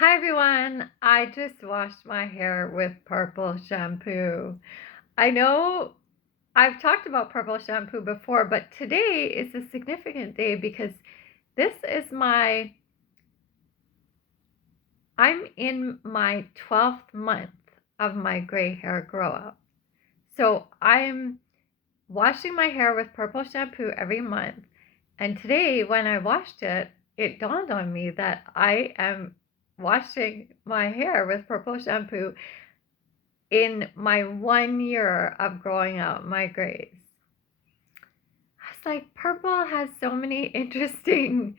Hi everyone, I just washed my hair with purple shampoo. I know I've talked about purple shampoo before, but today is a significant day because this is I'm in my 12th month of my gray hair grow up. So I'm washing my hair with purple shampoo every month. And today, when I washed it, it dawned on me that I am washing my hair with purple shampoo in my 1 year of growing out my grays. I was like, purple has so many interesting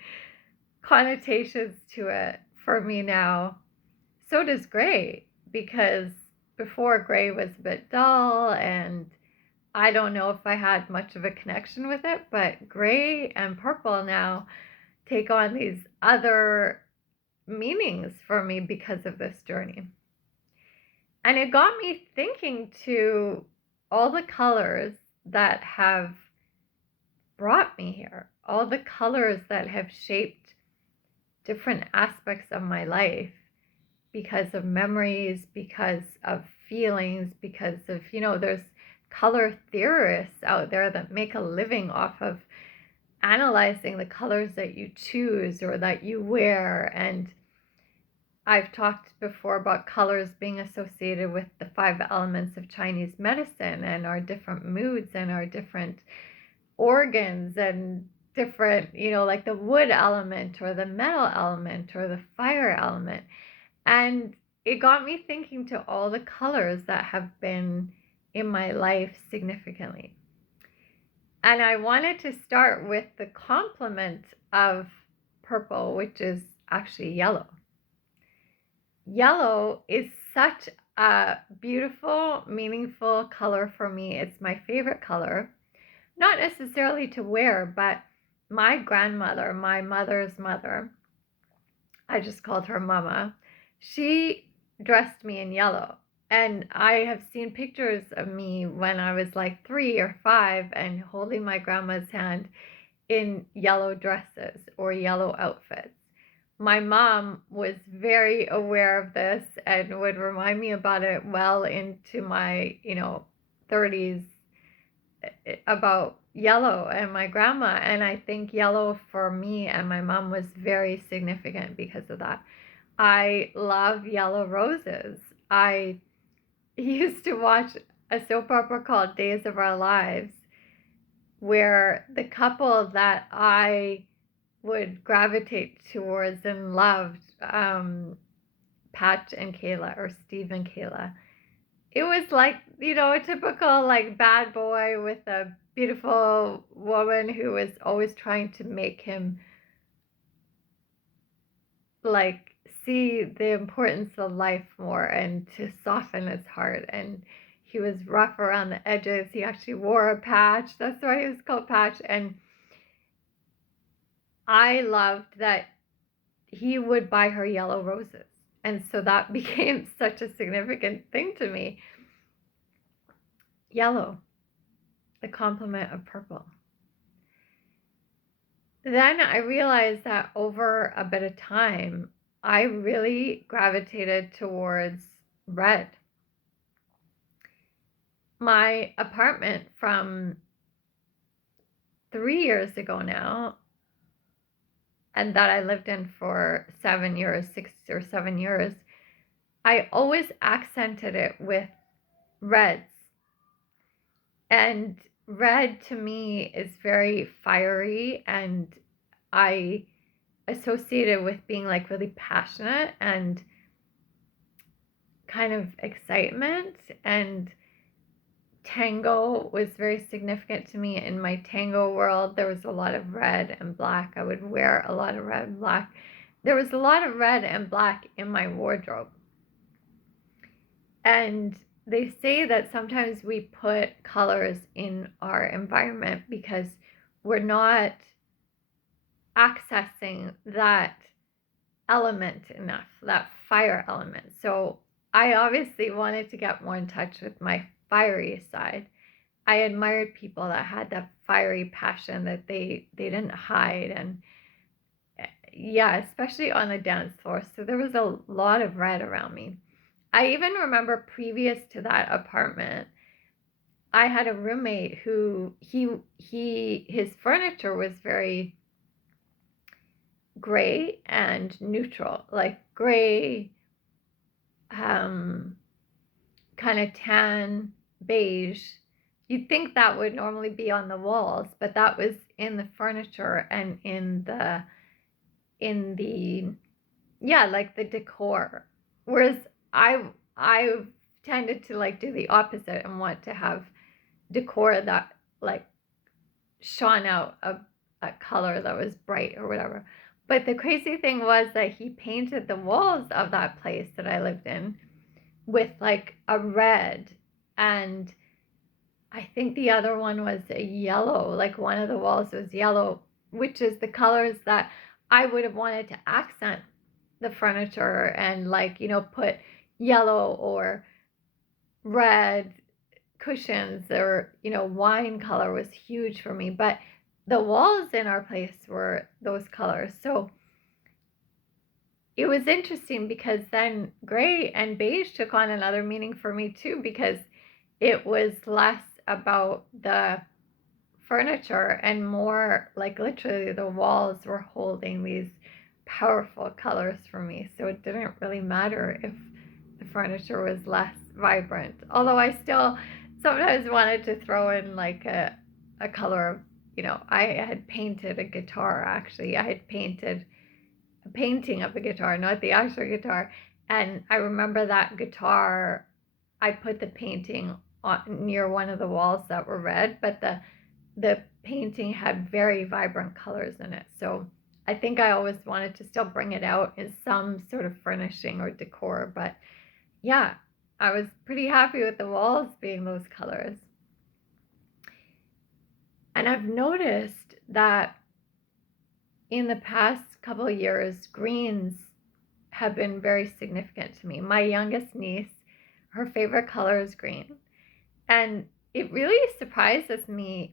connotations to it for me now. So does gray, because before gray was a bit dull and I don't know if I had much of a connection with it, but gray and purple now take on these other meanings for me because of this journey. And it got me thinking to all the colors that have brought me here, all the colors that have shaped different aspects of my life because of memories, because of feelings, because of, there's color theorists out there that make a living off of analyzing the colors that you choose or that you wear. And I've talked before about colors being associated with the 5 elements of Chinese medicine and our different moods and our different organs and different, like the wood element or the metal element or the fire element. And it got me thinking to all the colors that have been in my life significantly. And I wanted to start with the complement of purple, which is actually yellow. Yellow is such a beautiful, meaningful color for me. It's my favorite color. Not necessarily to wear, but my grandmother, my mother's mother, I just called her Mama, she dressed me in yellow. And I have seen pictures of me when I was like 3 or 5 and holding my grandma's hand in yellow dresses or yellow outfits. My mom was very aware of this and would remind me about it well into my, 30s about yellow and my grandma. And I think yellow for me and my mom was very significant because of that. I love yellow roses. I used to watch a soap opera called Days of Our Lives, where the couple that I would gravitate towards and loved, Pat and Kayla, or Steve and Kayla. It was like, a typical like bad boy with a beautiful woman who was always trying to make him like see the importance of life more and to soften his heart. And he was rough around the edges. He actually wore a patch. That's why he was called Patch. And I loved that he would buy her yellow roses. And so that became such a significant thing to me. Yellow, the complement of purple. Then I realized that over a bit of time, I really gravitated towards red. My apartment from 3 years ago now, and that I lived in for 7 years, 6 or 7 years, I always accented it with reds. And red to me is very fiery, and I associate it with being like really passionate and kind of excitement. And tango was very significant to me. In my tango world, there was a lot of red and black. I would wear a lot of red and black. There was a lot of red and black in my wardrobe. And they say that sometimes we put colors in our environment because we're not accessing that element enough, that fire element. So I obviously wanted to get more in touch with my fiery side. I admired people that had that fiery passion that they didn't hide. And yeah, especially on the dance floor. So there was a lot of red around me. I even remember previous to that apartment, I had a roommate who his furniture was very gray and neutral, like gray, um, kind of tan, beige. You'd think that would normally be on the walls, but that was in the furniture and in the yeah, like the decor. Whereas I tended to like do the opposite and want to have decor that like shone out a color that was bright or whatever. But the crazy thing was that he painted the walls of that place that I lived in with like a red, and I think the other one was a yellow, like one of the walls was yellow, which is the colors that I would have wanted to accent the furniture and like, put yellow or red cushions, or wine color was huge for me, but the walls in our place were those colors. So it was interesting because then gray and beige took on another meaning for me too, because it was less about the furniture and more like literally the walls were holding these powerful colors for me. So it didn't really matter if the furniture was less vibrant. Although I still sometimes wanted to throw in like a color of, I had painted a guitar actually. I had painted a painting of a guitar, not the actual guitar. And I remember that guitar, I put the painting near one of the walls that were red, but the painting had very vibrant colors in it. So I think I always wanted to still bring it out in some sort of furnishing or decor. But yeah, I was pretty happy with the walls being those colors. And I've noticed that in the past couple of years, greens have been very significant to me. My youngest niece, her favorite color is green. And it really surprised me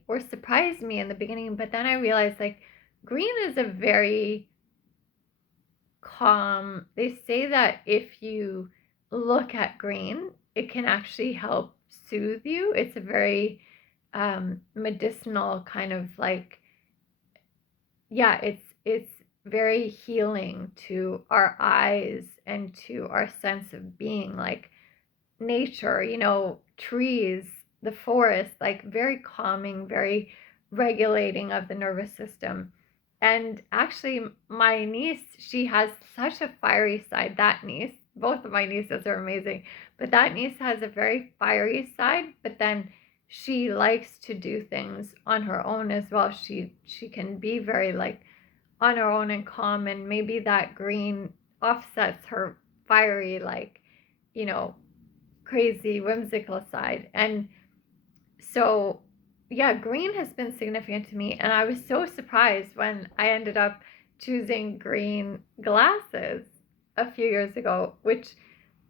in the beginning, but then I realized like green is a very calm. They say that if you look at green, it can actually help soothe you. It's a very medicinal kind of like, yeah, it's very healing to our eyes and to our sense of being, like nature, trees, the forest, like very calming, very regulating of the nervous system. And actually, my niece, she has such a fiery side. That niece, both of my nieces are amazing, but that niece has a very fiery side, but then she likes to do things on her own as well. She can be very like on her own and calm, and maybe that green offsets her fiery, like, you know, crazy whimsical side. And so yeah, green has been significant to me, and I was so surprised when I ended up choosing green glasses a few years ago, which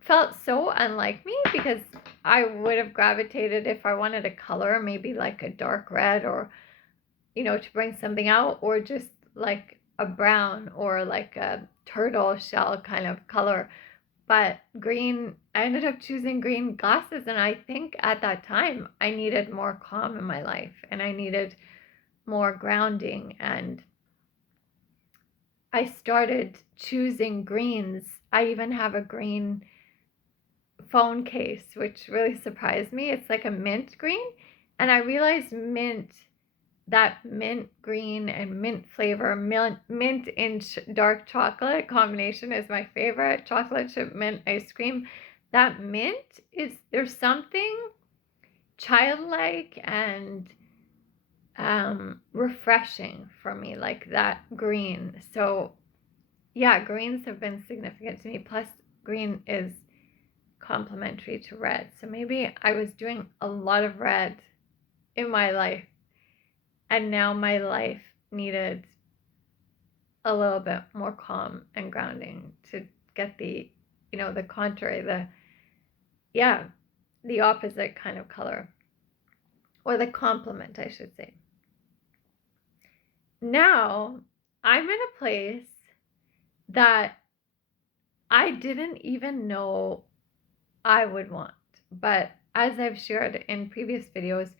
felt so unlike me because I would have gravitated, if I wanted a color, maybe like a dark red, or to bring something out, or just like a brown or like a turtle shell kind of color. But green, I ended up choosing green glasses, and I think at that time I needed more calm in my life and I needed more grounding, and I started choosing greens. I even have a green phone case, which really surprised me. It's like a mint green, and I realized that mint green and mint flavor, mint in dark chocolate combination is my favorite. Chocolate chip mint ice cream. That mint there's something childlike and refreshing for me, like that green. So yeah, greens have been significant to me. Plus, green is complementary to red. So maybe I was doing a lot of red in my life, and now my life needed a little bit more calm and grounding to get the contrary, yeah, the opposite kind of color, or the complement, I should say. Now I'm in a place that I didn't even know I would want. But as I've shared in previous videos,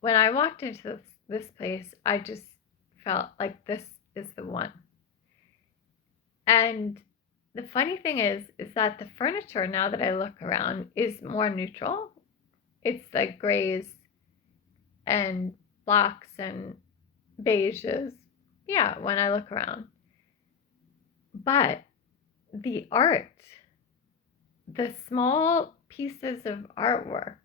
when I walked into this place, I just felt like this is the one. And the funny thing is that the furniture, now that I look around, is more neutral. It's like grays and blacks and beiges. Yeah, when I look around. But the art, the small pieces of artwork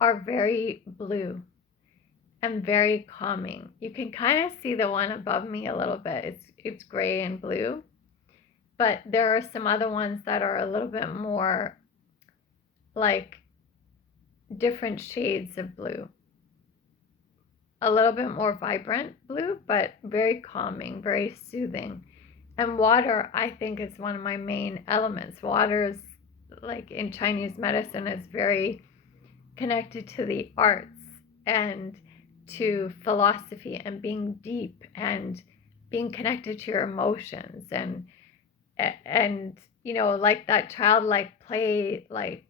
are very blue and very calming. You can kind of see the one above me a little bit. It's gray and blue. But there are some other ones that are a little bit more like different shades of blue. A little bit more vibrant blue, but very calming, very soothing. And water, I think, is one of my main elements. Water is, like in Chinese medicine, is very connected to the arts and to philosophy and being deep and being connected to your emotions and like that childlike play. Like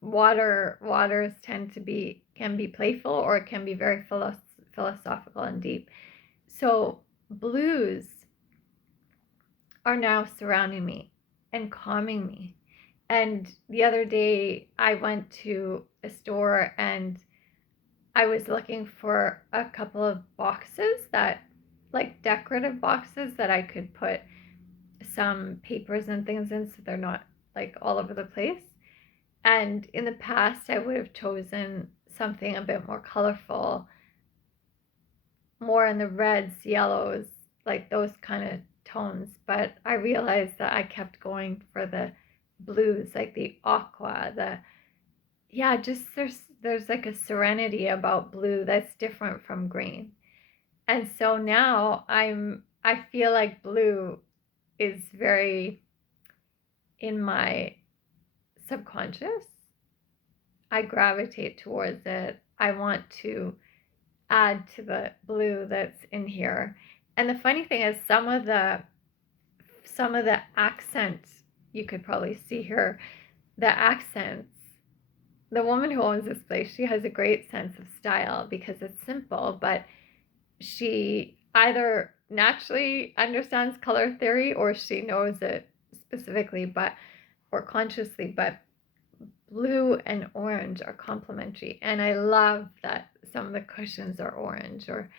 waters can be playful, or it can be very philosophical and deep. So blues are now surrounding me and calming me. And the other day I went to a store and I was looking for a couple of boxes, that like decorative boxes that I could put some papers and things in, so they're not like all over the place. And in the past, I would have chosen something a bit more colorful, more in the reds, yellows, like those kind of tones. But I realized that I kept going for the blues, like the aqua, just there's like a serenity about blue that's different from green. And so now I feel like blue is very in my subconscious. I gravitate towards it. I want to add to the blue that's in here. And the funny thing is some of the accents, you could probably see here, the accents. The woman who owns this place, she has a great sense of style because it's simple, but she either naturally understands color theory or she knows it specifically, or consciously. But blue and orange are complementary, and I love that some of the cushions are orange, or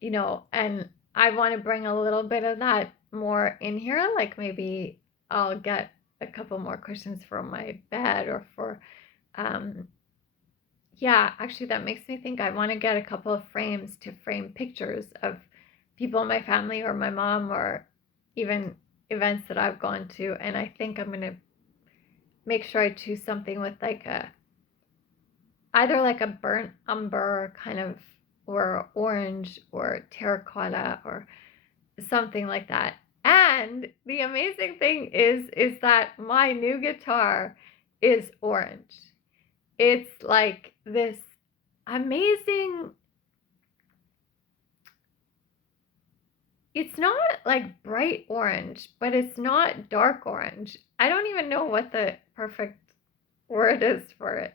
and I want to bring a little bit of that more in here. Like maybe I'll get a couple more cushions for my bed, or for actually that makes me think I want to get a couple of frames to frame pictures of people in my family or my mom, or even events that I've gone to. And I think I'm going to make sure I choose something with like either like a burnt umber kind of, or orange or terracotta or something like that. And the amazing thing is that my new guitar is orange. It's like this amazing, it's not like bright orange, but it's not dark orange. I don't even know what the perfect word is for it,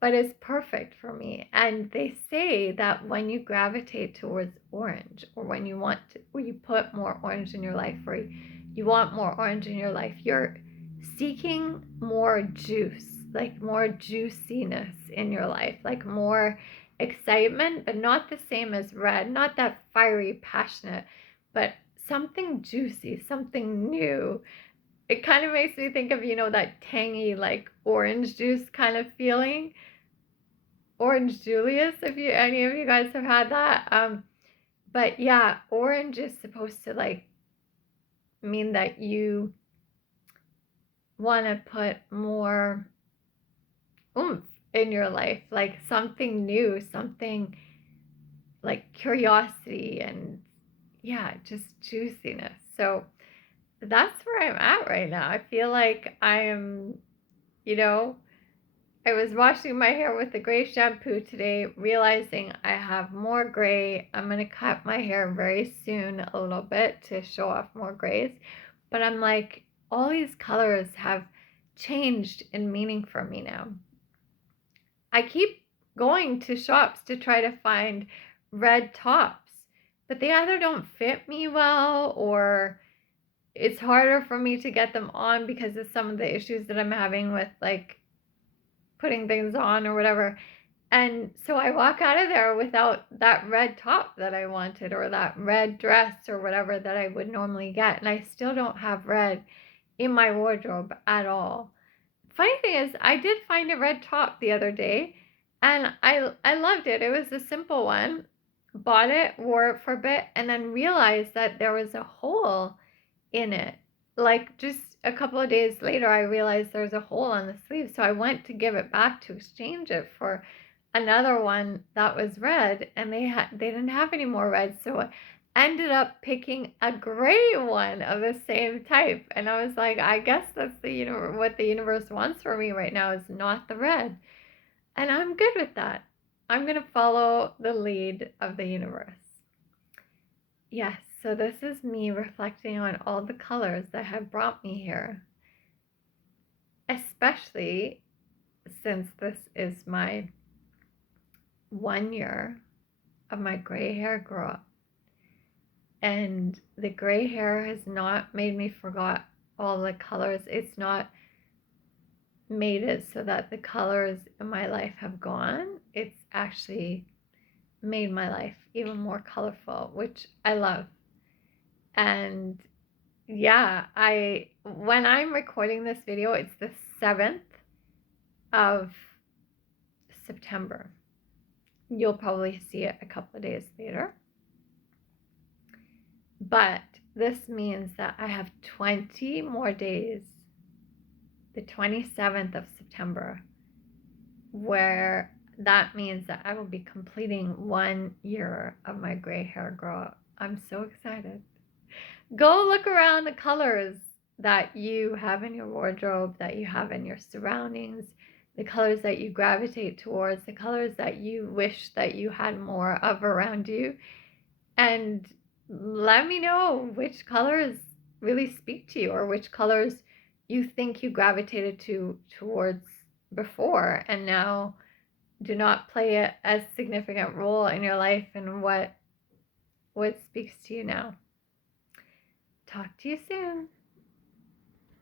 but it's perfect for me. And they say that when you gravitate towards orange, or when you want to, or you put more orange in your life, or you want more orange in your life, you're seeking more juice, like more juiciness in your life, like more excitement, but not the same as red, not that fiery, passionate, but something juicy, something new. It kind of makes me think of, that tangy, like orange juice kind of feeling. Orange Julius, if any of you guys have had that. But yeah, orange is supposed to like mean that you want to put more oomph in your life, like something new, something like curiosity, and just juiciness. So that's where I'm at right now. I feel like I am, I was washing my hair with the gray shampoo today, realizing I have more gray. I'm going to cut my hair very soon a little bit to show off more grays. But I'm like, all these colors have changed in meaning for me now. I keep going to shops to try to find red tops, but they either don't fit me well or it's harder for me to get them on because of some of the issues that I'm having with like putting things on or whatever. And so I walk out of there without that red top that I wanted or that red dress or whatever that I would normally get. And I still don't have red in my wardrobe at all. Funny thing is, I did find a red top the other day and I loved it. It was a simple one. Bought it, wore it for a bit, and then realized that there was a hole in it. Like just a couple of days later, I realized there's a hole on the sleeve. So I went to give it back to exchange it for another one that was red, and they didn't have any more red. So I ended up picking a gray one of the same type. And I was like, I guess that's what the universe wants for me right now is not the red. And I'm good with that. I'm going to follow the lead of the universe. Yes, so this is me reflecting on all the colors that have brought me here, especially since this is my 1 year of my gray hair grow up. And the gray hair has not made me forget all the colors. It's not made it so that the colors in my life have gone. It's actually made my life even more colorful, which I love. And yeah, when I'm recording this video, it's the 7th of September. You'll probably see it a couple of days later. But this means that I have 20 more days, the 27th of September, where that means that I will be completing 1 year of my gray hair grow up. I'm so excited. Go look around the colors that you have in your wardrobe, that you have in your surroundings, the colors that you gravitate towards, the colors that you wish that you had more of around you. And let me know which colors really speak to you or which colors you think you gravitated towards before and now do not play a significant role in your life and what speaks to you now. Talk to you soon.